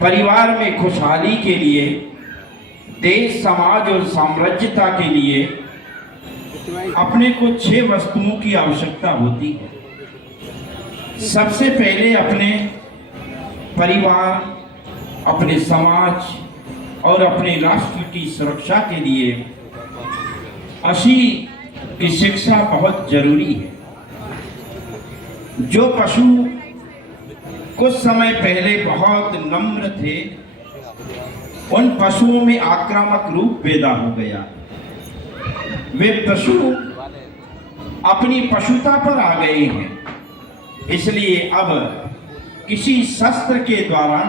परिवार में खुशहाली के लिए, देश समाज और साम्राज्यता के लिए अपने को 6 वस्तुओं की आवश्यकता होती है। सबसे पहले अपने परिवार, अपने समाज और अपने राष्ट्र की सुरक्षा के लिए अशी की शिक्षा बहुत जरूरी है। जो पशु कुछ समय पहले बहुत नम्र थे, उन पशुओं में आक्रामक रूप पैदा हो गया। वे पशु अपनी पशुता पर आ गए हैं, इसलिए अब किसी शस्त्र के द्वारा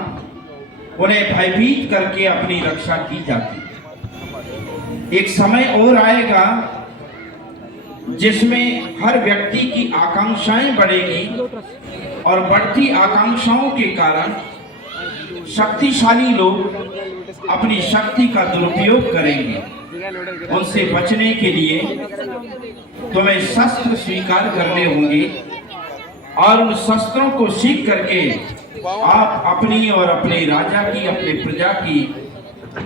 उन्हें भयभीत करके अपनी रक्षा की जाती है। एक समय और आएगा जिसमें हर व्यक्ति की आकांक्षाएं बढ़ेगी और बढ़ती आकांक्षाओं के कारण शक्तिशाली लोग अपनी शक्ति का दुरुपयोग करेंगे। उनसे बचने के लिए तुम्हें शस्त्र स्वीकार करने होंगे और उन शस्त्रों को सीख करके आप अपनी और अपने राजा की, अपने प्रजा की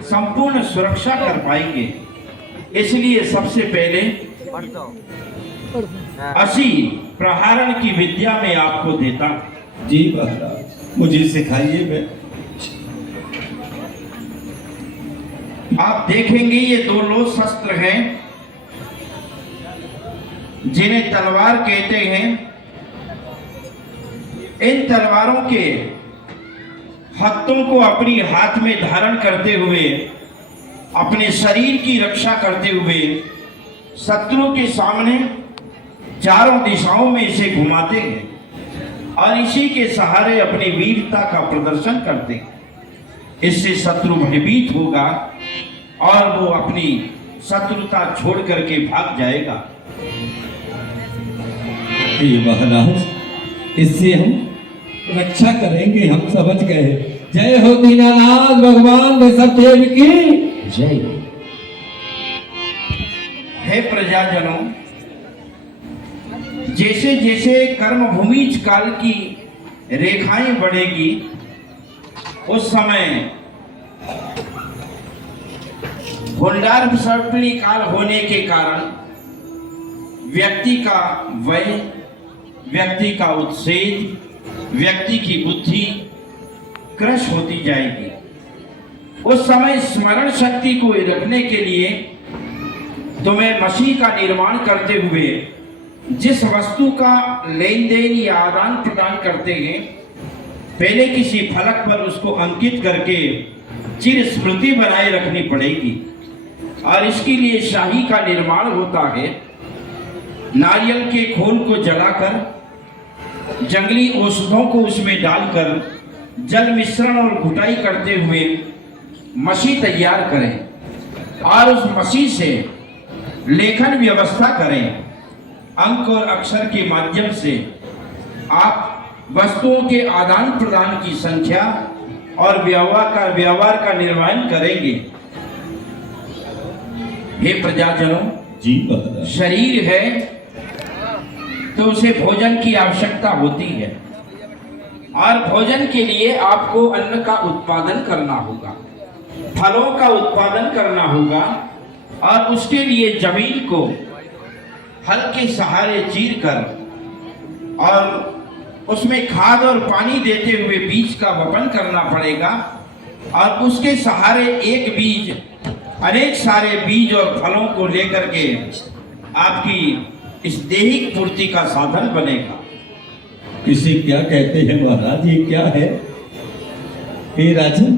संपूर्ण सुरक्षा कर पाएंगे। इसलिए सबसे पहले असी प्रहारण की विद्या में आपको देता। जी महाराज, मुझे सिखाइए। मैं आप देखेंगे ये 2 लोह शस्त्र हैं जिन्हें तलवार कहते हैं। इन तलवारों के हत्थों को अपनी हाथ में धारण करते हुए अपने शरीर की रक्षा करते हुए शत्रु के सामने चारों दिशाओं में इसे घुमाते हैं और इसी के सहारे अपनी वीरता का प्रदर्शन करते हैं। इससे शत्रु भयभीत होगा और वो अपनी शत्रुता छोड़ करके भाग जाएगा। महाराज, इससे हम रक्षा करेंगे, हम समझ गए। जय हो दीनानाथ भगवान ऋषभदेव की जय। हे प्रजाजनों, जैसे जैसे कर्मभूमि काल की रेखाएं बढ़ेगी, उस समय हुंडार सर्पणी काल होने के कारण व्यक्ति का वय, व्यक्ति का उत्सेद, व्यक्ति की बुद्धि क्रश होती जाएगी। उस समय स्मरण शक्ति को रखने के लिए तुम्हें मसीह का निर्माण करते हुए जिस वस्तु का लेन देन या आदान प्रदान करते हैं, पहले किसी फलक पर उसको अंकित करके चिर स्मृति बनाए रखनी पड़ेगी और इसके लिए शाही का निर्माण होता है। नारियल के खोल को जलाकर जंगली औषधों को उसमें डालकर जल मिश्रण और घुटाई करते हुए मसी तैयार करें और उस मसी से लेखन व्यवस्था करें। अंक और अक्षर के माध्यम से आप वस्तुओं के आदान प्रदान की संख्या और व्यवहार का निर्वहन करेंगे। हे प्रजाजनों, जी शरीर है तो उसे भोजन की आवश्यकता होती है और भोजन के लिए आपको अन्न का उत्पादन करना होगा, फलों का उत्पादन करना होगा और उसके लिए जमीन को हल के सहारे चीर कर और उसमें खाद और पानी देते हुए बीज का वपन करना पड़ेगा और उसके सहारे एक बीज अनेक सारे बीज और फलों को लेकर के आपकी इस देहिक पूर्ति का साधन बनेगा। इसे क्या कहते हैं महाराज? ये क्या है हे राजन?